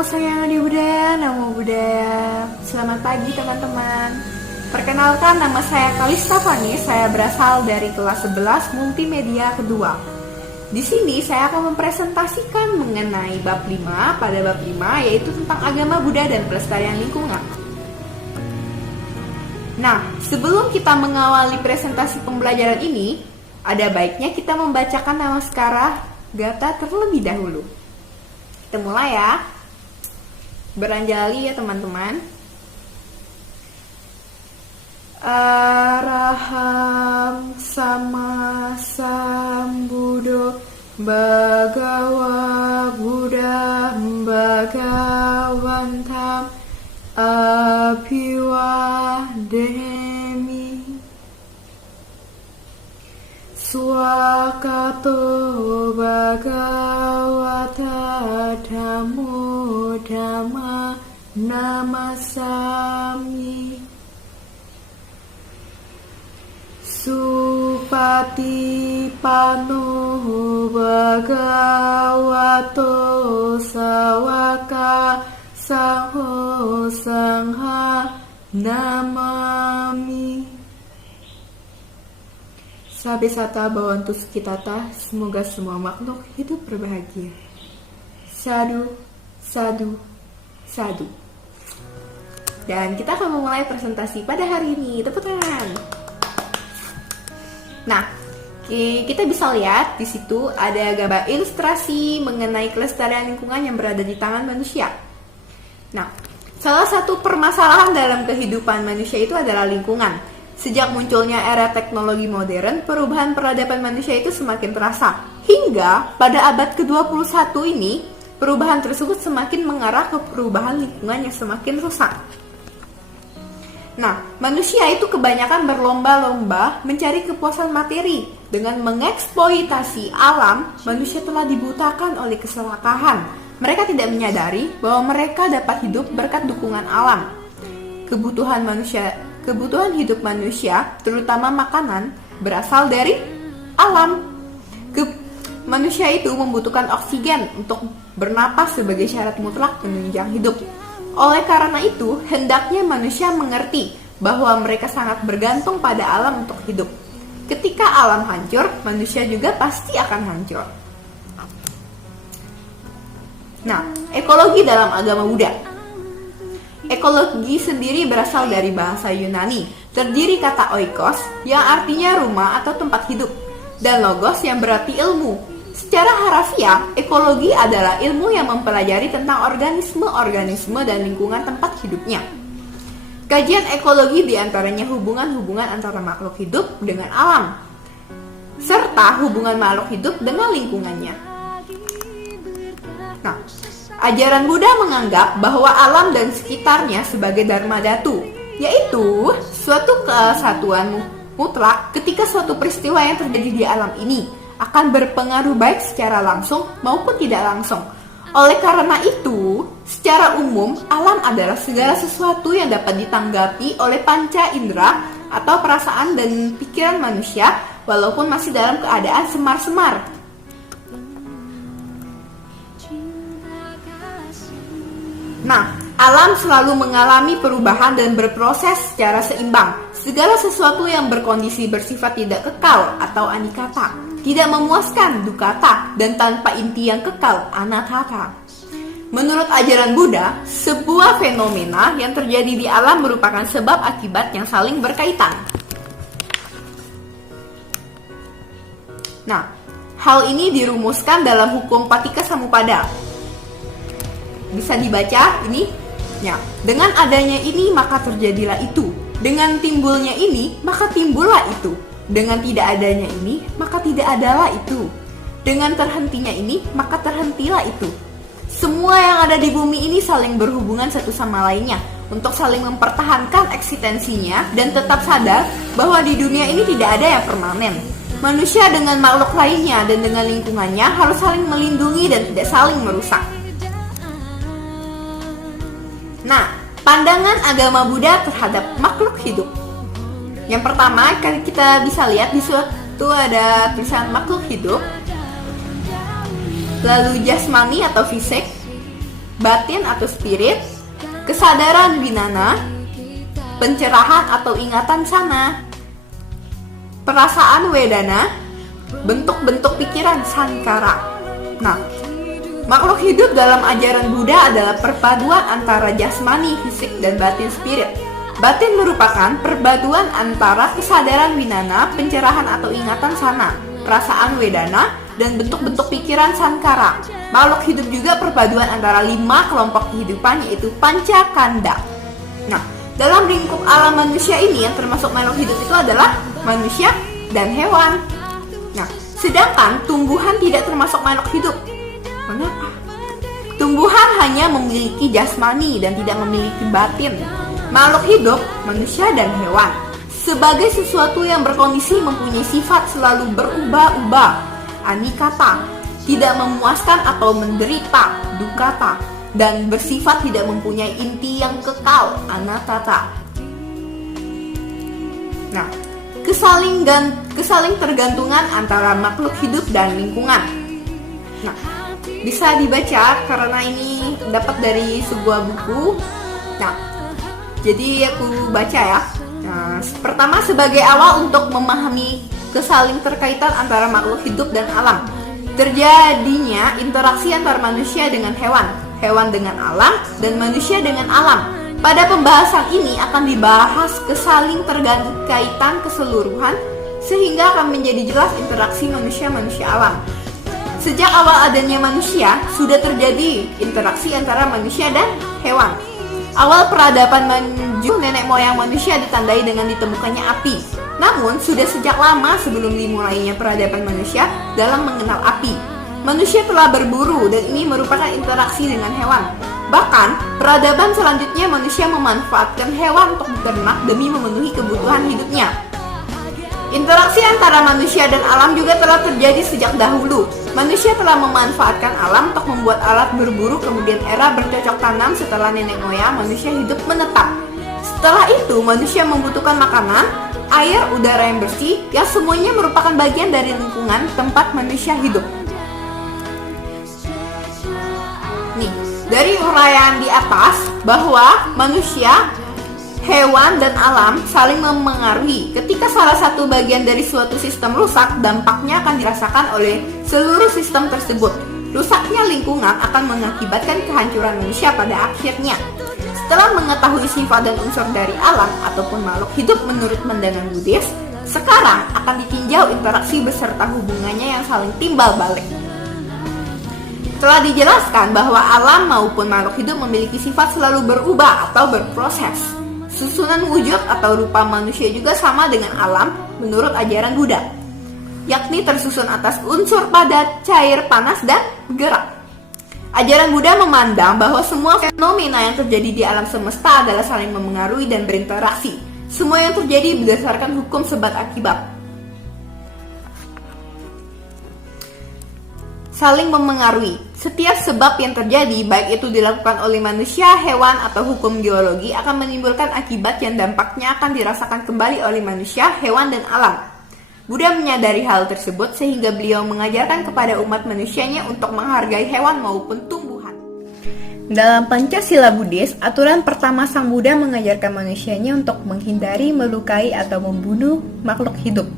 Namo Sayang Adi Budaya, Namo Budaya. Selamat pagi teman-teman. Perkenalkan, nama saya Kalista Fani. Saya berasal dari kelas 11 Multimedia kedua. Di sini saya akan mempresentasikan mengenai bab 5. Pada bab 5 yaitu tentang agama Buddha dan pelestarian lingkungan. Nah, sebelum kita mengawali presentasi pembelajaran ini, ada baiknya kita membacakan Namaskara Gatha terlebih dahulu. Kita mulai ya. Beranjali ya teman-teman. Araham sama sambuddho Bhagava Buddha Bhagavantam Abhiwademi Swakato Bhagavata Dhammo Dhamma Namasami Supati Pano Bhagavato Sawaka Sangho Sangha Namami. Sabesata Bhavantu Sukhitata, semoga semua makhluk hidup berbahagia. Sadu, sadu, sadu. Dan kita akan memulai presentasi pada hari ini. Tepuk tangan. Nah, kita bisa lihat di situ ada gambar ilustrasi mengenai kelestarian lingkungan yang berada di tangan manusia. Nah, salah satu permasalahan dalam kehidupan manusia itu adalah lingkungan. Sejak munculnya era teknologi modern, perubahan peradaban manusia itu semakin terasa. Hingga pada abad ke-21 ini, perubahan tersebut semakin mengarah ke perubahan lingkungan yang semakin rusak. Nah, manusia itu kebanyakan berlomba-lomba mencari kepuasan materi. Dengan mengeksploitasi alam, manusia telah dibutakan oleh keserakahan. Mereka tidak menyadari bahwa mereka dapat hidup berkat dukungan alam. Kebutuhan hidup manusia, terutama makanan, berasal dari alam. Manusia itu membutuhkan oksigen untuk bernapas sebagai syarat mutlak penunjang hidup. Oleh karena itu, hendaknya manusia mengerti bahwa mereka sangat bergantung pada alam untuk hidup. Ketika alam hancur, manusia juga pasti akan hancur. Nah, ekologi dalam agama Buddha. Ekologi sendiri berasal dari bahasa Yunani, terdiri kata oikos yang artinya rumah atau tempat hidup, dan logos yang berarti ilmu. Secara harafiah, ekologi adalah ilmu yang mempelajari tentang organisme-organisme dan lingkungan tempat hidupnya. Kajian ekologi diantaranya hubungan-hubungan antara makhluk hidup dengan alam, serta hubungan makhluk hidup dengan lingkungannya. Nah, ajaran Buddha menganggap bahwa alam dan sekitarnya sebagai dharma dhatu, yaitu suatu kesatuan mutlak ketika suatu peristiwa yang terjadi di alam ini akan berpengaruh baik secara langsung maupun tidak langsung. Oleh karena itu, secara umum, alam adalah segala sesuatu yang dapat ditanggapi oleh panca indera atau perasaan dan pikiran manusia walaupun masih dalam keadaan semar-semar. Nah, alam selalu mengalami perubahan dan berproses secara seimbang. Segala sesuatu yang berkondisi bersifat tidak kekal atau anikata, tidak memuaskan dukkata, dan tanpa inti yang kekal anattata. Menurut ajaran Buddha, sebuah fenomena yang terjadi di alam merupakan sebab akibat yang saling berkaitan. Nah, hal ini dirumuskan dalam hukum Paticcasamuppada. Bisa dibaca ini? Ya, dengan adanya ini maka terjadilah itu. Dengan timbulnya ini maka timbullah itu. Dengan tidak adanya ini maka tidak adalah itu. Dengan terhentinya ini maka terhentilah itu. Semua yang ada di bumi ini saling berhubungan satu sama lainnya untuk saling mempertahankan eksistensinya dan tetap sadar bahwa di dunia ini tidak ada yang permanen. Manusia dengan makhluk lainnya dan dengan lingkungannya harus saling melindungi dan tidak saling merusak. Nah, pandangan agama Buddha terhadap makhluk hidup. Yang pertama, kita bisa lihat di suatu ada tulisan makhluk hidup, lalu jasmani atau fisik, batin atau spirit, kesadaran winana, pencerahan atau ingatan sana, perasaan wedana, bentuk-bentuk pikiran sankara. Nah, makhluk hidup dalam ajaran Buddha adalah perpaduan antara jasmani, fisik, dan batin spirit. Batin merupakan perpaduan antara kesadaran winana, pencerahan atau ingatan sana, perasaan wedana, dan bentuk-bentuk pikiran sankara. Makhluk hidup juga perpaduan antara 5 kelompok kehidupan, yaitu pancakanda. Nah, dalam lingkup alam manusia ini yang termasuk makhluk hidup itu adalah manusia dan hewan. Nah, sedangkan tumbuhan tidak termasuk makhluk hidup. Mengapa? Tumbuhan hanya memiliki jasmani dan tidak memiliki batin. Makhluk hidup, manusia dan hewan, sebagai sesuatu yang berkondisi mempunyai sifat selalu berubah-ubah, anikata, tidak memuaskan atau menderita, dukata, dan bersifat tidak mempunyai inti yang kekal, anattata. Nah, kesaling tergantungan antara makhluk hidup dan lingkungan. Nah, bisa dibaca karena ini dapat dari sebuah buku. Nah, jadi aku baca ya. Nah, pertama, sebagai awal untuk memahami kesaling terkaitan antara makhluk hidup dan alam, terjadinya interaksi antara manusia dengan hewan, hewan dengan alam, dan manusia dengan alam. Pada pembahasan ini akan dibahas kesaling terkaitan keseluruhan sehingga akan menjadi jelas interaksi manusia-manusia alam. Sejak awal adanya manusia, sudah terjadi interaksi antara manusia dan hewan. Awal peradaban nenek moyang manusia ditandai dengan ditemukannya api. Namun, sudah sejak lama sebelum dimulainya peradaban manusia dalam mengenal api, manusia telah berburu dan ini merupakan interaksi dengan hewan. Bahkan, peradaban selanjutnya manusia memanfaatkan hewan untuk diternak demi memenuhi kebutuhan hidupnya. Interaksi antara manusia dan alam juga telah terjadi sejak dahulu. Manusia telah memanfaatkan alam untuk membuat alat berburu, kemudian era bercocok tanam setelah nenek moyang manusia hidup menetap. Setelah itu, manusia membutuhkan makanan, air, udara yang bersih, yang semuanya merupakan bagian dari lingkungan tempat manusia hidup. Nih, dari uraian di atas bahwa manusia, hewan, dan alam saling memengaruhi. Ketika salah satu bagian dari suatu sistem rusak, dampaknya akan dirasakan oleh seluruh sistem tersebut. Rusaknya lingkungan akan mengakibatkan kehancuran manusia pada akhirnya. Setelah mengetahui sifat dan unsur dari alam ataupun makhluk hidup menurut pandangan Buddhis, sekarang akan ditinjau interaksi beserta hubungannya yang saling timbal balik. Telah dijelaskan bahwa alam maupun makhluk hidup memiliki sifat selalu berubah atau berproses. Susunan wujud atau rupa manusia juga sama dengan alam menurut ajaran Buddha, yakni tersusun atas unsur padat, cair, panas, dan gerak. Ajaran Buddha memandang bahwa semua fenomena yang terjadi di alam semesta adalah saling memengaruhi dan berinteraksi. Semua yang terjadi berdasarkan hukum sebab akibat. Saling memengaruhi. Setiap sebab yang terjadi, baik itu dilakukan oleh manusia, hewan, atau hukum geologi, akan menimbulkan akibat yang dampaknya akan dirasakan kembali oleh manusia, hewan, dan alam. Buddha menyadari hal tersebut sehingga beliau mengajarkan kepada umat manusianya untuk menghargai hewan maupun tumbuhan. Dalam Pancasila Buddhis, aturan pertama Sang Buddha mengajarkan manusianya untuk menghindari, melukai, atau membunuh makhluk hidup.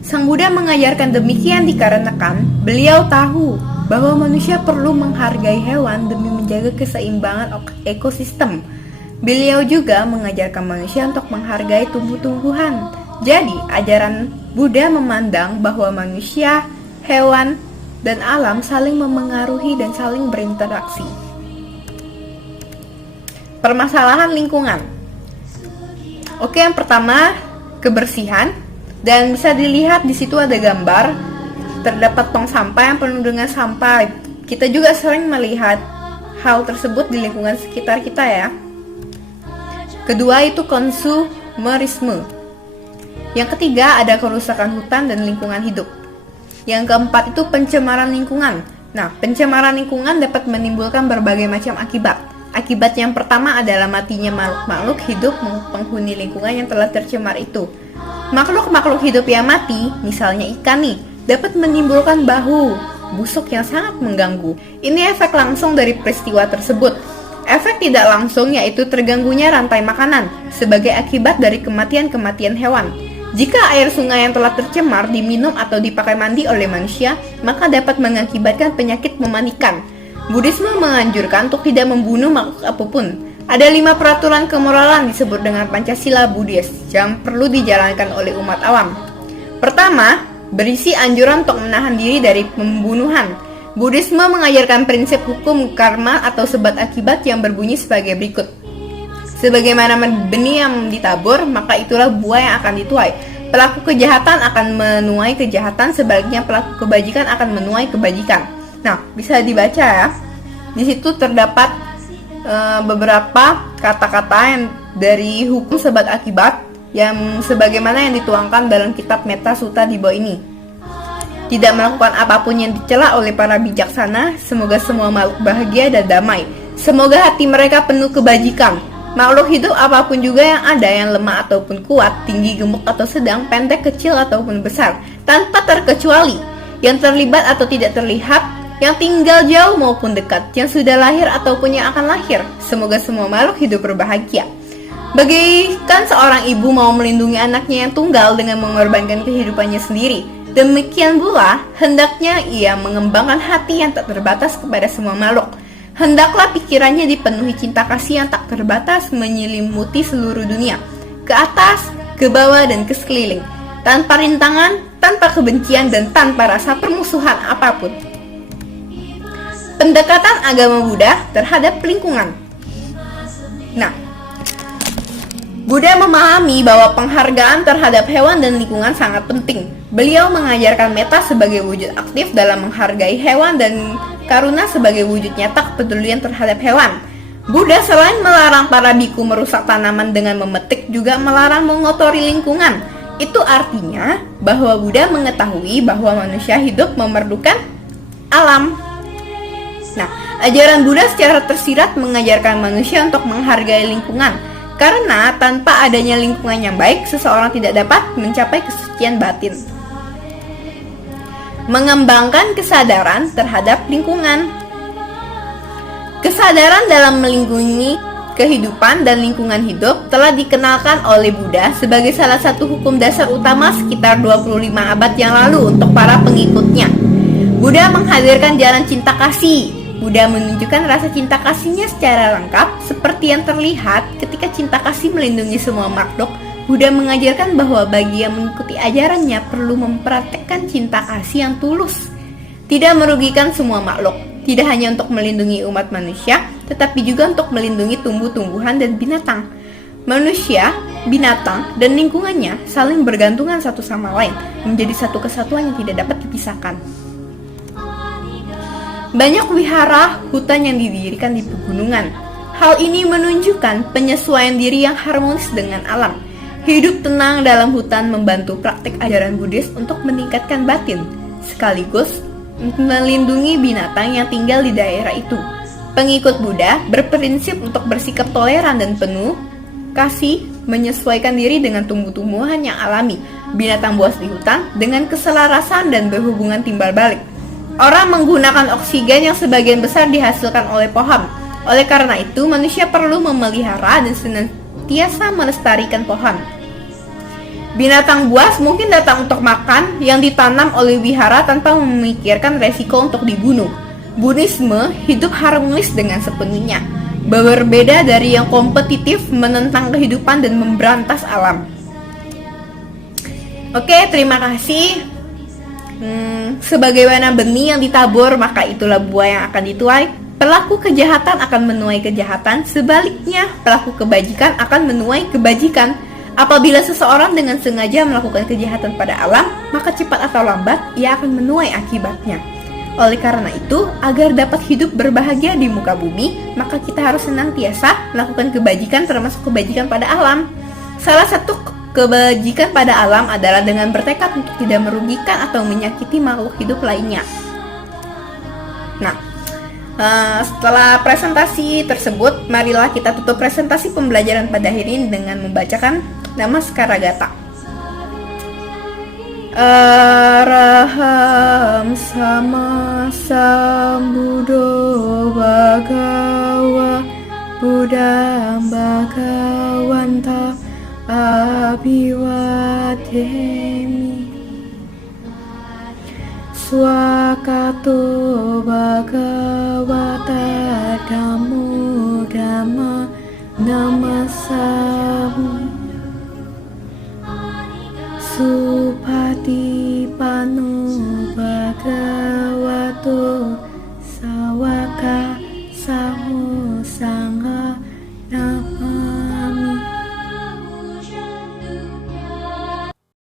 Sang Buddha mengajarkan demikian dikarenakan beliau tahu bahwa manusia perlu menghargai hewan demi menjaga keseimbangan ekosistem. Beliau juga mengajarkan manusia untuk menghargai tumbuh-tumbuhan. Jadi, ajaran Buddha memandang bahwa manusia, hewan, dan alam saling memengaruhi dan saling berinteraksi. Permasalahan lingkungan. Oke, yang pertama, kebersihan. Dan bisa dilihat di situ ada gambar, terdapat tong sampah yang penuh dengan sampah. Kita juga sering melihat hal tersebut di lingkungan sekitar kita ya. Kedua itu konsumerisme. Yang ketiga ada kerusakan hutan dan lingkungan hidup. Yang keempat itu pencemaran lingkungan. Nah, pencemaran lingkungan dapat menimbulkan berbagai macam akibat. Akibat yang pertama adalah matinya makhluk hidup penghuni lingkungan yang telah tercemar itu. Makhluk-makhluk hidup yang mati, misalnya ikan nih, dapat menimbulkan bau, busuk yang sangat mengganggu. Ini efek langsung dari peristiwa tersebut. Efek tidak langsung yaitu terganggunya rantai makanan sebagai akibat dari kematian-kematian hewan. Jika air sungai yang telah tercemar diminum atau dipakai mandi oleh manusia, maka dapat mengakibatkan penyakit mematikan. Buddhisme menganjurkan untuk tidak membunuh makhluk apapun. Ada 5 peraturan kemoralan disebut dengan Pancasila Buddhis yang perlu dijalankan oleh umat awam. Pertama, berisi anjuran untuk menahan diri dari pembunuhan. Buddhisme mengajarkan prinsip hukum karma atau sebab akibat yang berbunyi sebagai berikut. Sebagaimana benih yang ditabur, maka itulah buah yang akan dituai. Pelaku kejahatan akan menuai kejahatan, sebaliknya pelaku kebajikan akan menuai kebajikan. Nah, bisa dibaca ya. Di situ terdapat beberapa kata-kata yang dari hukum sebab akibat yang sebagaimana yang dituangkan dalam kitab Metta Sutta di bawah ini. Tidak melakukan apapun yang dicela oleh para bijaksana. Semoga semua makhluk bahagia dan damai. Semoga hati mereka penuh kebajikan. Makhluk hidup apapun juga yang ada, yang lemah ataupun kuat, tinggi, gemuk atau sedang, pendek, kecil ataupun besar, tanpa terkecuali, yang terlibat atau tidak terlihat, yang tinggal jauh maupun dekat, yang sudah lahir ataupun yang akan lahir. Semoga semua makhluk hidup berbahagia. Bagaikan seorang ibu mau melindungi anaknya yang tunggal dengan mengorbankan kehidupannya sendiri, demikian pula hendaknya ia mengembangkan hati yang tak terbatas kepada semua makhluk. Hendaklah pikirannya dipenuhi cinta kasih yang tak terbatas menyelimuti seluruh dunia, ke atas, ke bawah, dan ke sekeliling, tanpa rintangan, tanpa kebencian, dan tanpa rasa permusuhan apapun. Pendekatan agama Buddha terhadap lingkungan. Nah, Buddha memahami bahwa penghargaan terhadap hewan dan lingkungan sangat penting. Beliau mengajarkan metta sebagai wujud aktif dalam menghargai hewan dan karuna sebagai wujud nyata kepedulian terhadap hewan. Buddha selain melarang para biku merusak tanaman dengan memetik, juga melarang mengotori lingkungan. Itu artinya bahwa Buddha mengetahui bahwa manusia hidup memerlukan alam. Nah, ajaran Buddha secara tersirat mengajarkan manusia untuk menghargai lingkungan, karena tanpa adanya lingkungan yang baik, seseorang tidak dapat mencapai kesucian batin. Mengembangkan kesadaran terhadap lingkungan. Kesadaran dalam melindungi kehidupan dan lingkungan hidup telah dikenalkan oleh Buddha sebagai salah satu hukum dasar utama sekitar 25 abad yang lalu untuk para pengikutnya. Buddha menghadirkan jalan cinta kasih. Buddha menunjukkan rasa cinta kasihnya secara lengkap seperti yang terlihat ketika cinta kasih melindungi semua makhluk. Buddha mengajarkan bahwa bagi yang mengikuti ajarannya perlu mempraktekkan cinta kasih yang tulus, tidak merugikan semua makhluk, tidak hanya untuk melindungi umat manusia, tetapi juga untuk melindungi tumbuh-tumbuhan dan binatang. Manusia, binatang, dan lingkungannya saling bergantungan satu sama lain, menjadi satu kesatuan yang tidak dapat dipisahkan. Banyak wihara, hutan yang didirikan di pegunungan. Hal ini menunjukkan penyesuaian diri yang harmonis dengan alam. Hidup tenang dalam hutan membantu praktik ajaran Buddhis untuk meningkatkan batin, sekaligus melindungi binatang yang tinggal di daerah itu. Pengikut Buddha berprinsip untuk bersikap toleran dan penuh kasih, menyesuaikan diri dengan tumbuh-tumbuhan yang alami, binatang buas di hutan dengan keselarasan dan berhubungan timbal balik. Orang menggunakan oksigen yang sebagian besar dihasilkan oleh pohon. Oleh karena itu, manusia perlu memelihara dan senantiasa melestarikan pohon. Binatang buas mungkin datang untuk makan yang ditanam oleh wihara tanpa memikirkan resiko untuk dibunuh. Buddhisme hidup harmonis dengan sepenuhnya, berbeda dari yang kompetitif, menentang kehidupan dan memberantas alam. Oke, terima kasih. Sebagaimana benih yang ditabur, maka itulah buah yang akan dituai. Pelaku kejahatan akan menuai kejahatan, sebaliknya pelaku kebajikan akan menuai kebajikan. Apabila seseorang dengan sengaja melakukan kejahatan pada alam, maka cepat atau lambat ia akan menuai akibatnya. Oleh karena itu, agar dapat hidup berbahagia di muka bumi, maka kita harus senantiasa melakukan kebajikan, termasuk kebajikan pada alam. Salah satu kebajikan pada alam adalah dengan bertekad untuk tidak merugikan atau menyakiti makhluk hidup lainnya. Nah, setelah presentasi tersebut, marilah kita tutup presentasi pembelajaran pada hari ini dengan membacakan Namaskara Gata. Araham sama sambuddho bhagava Buddham bhagavanta abhiwademi Swakato bhagavata dhammo dhamma namasami Supatipano bhagavato sawa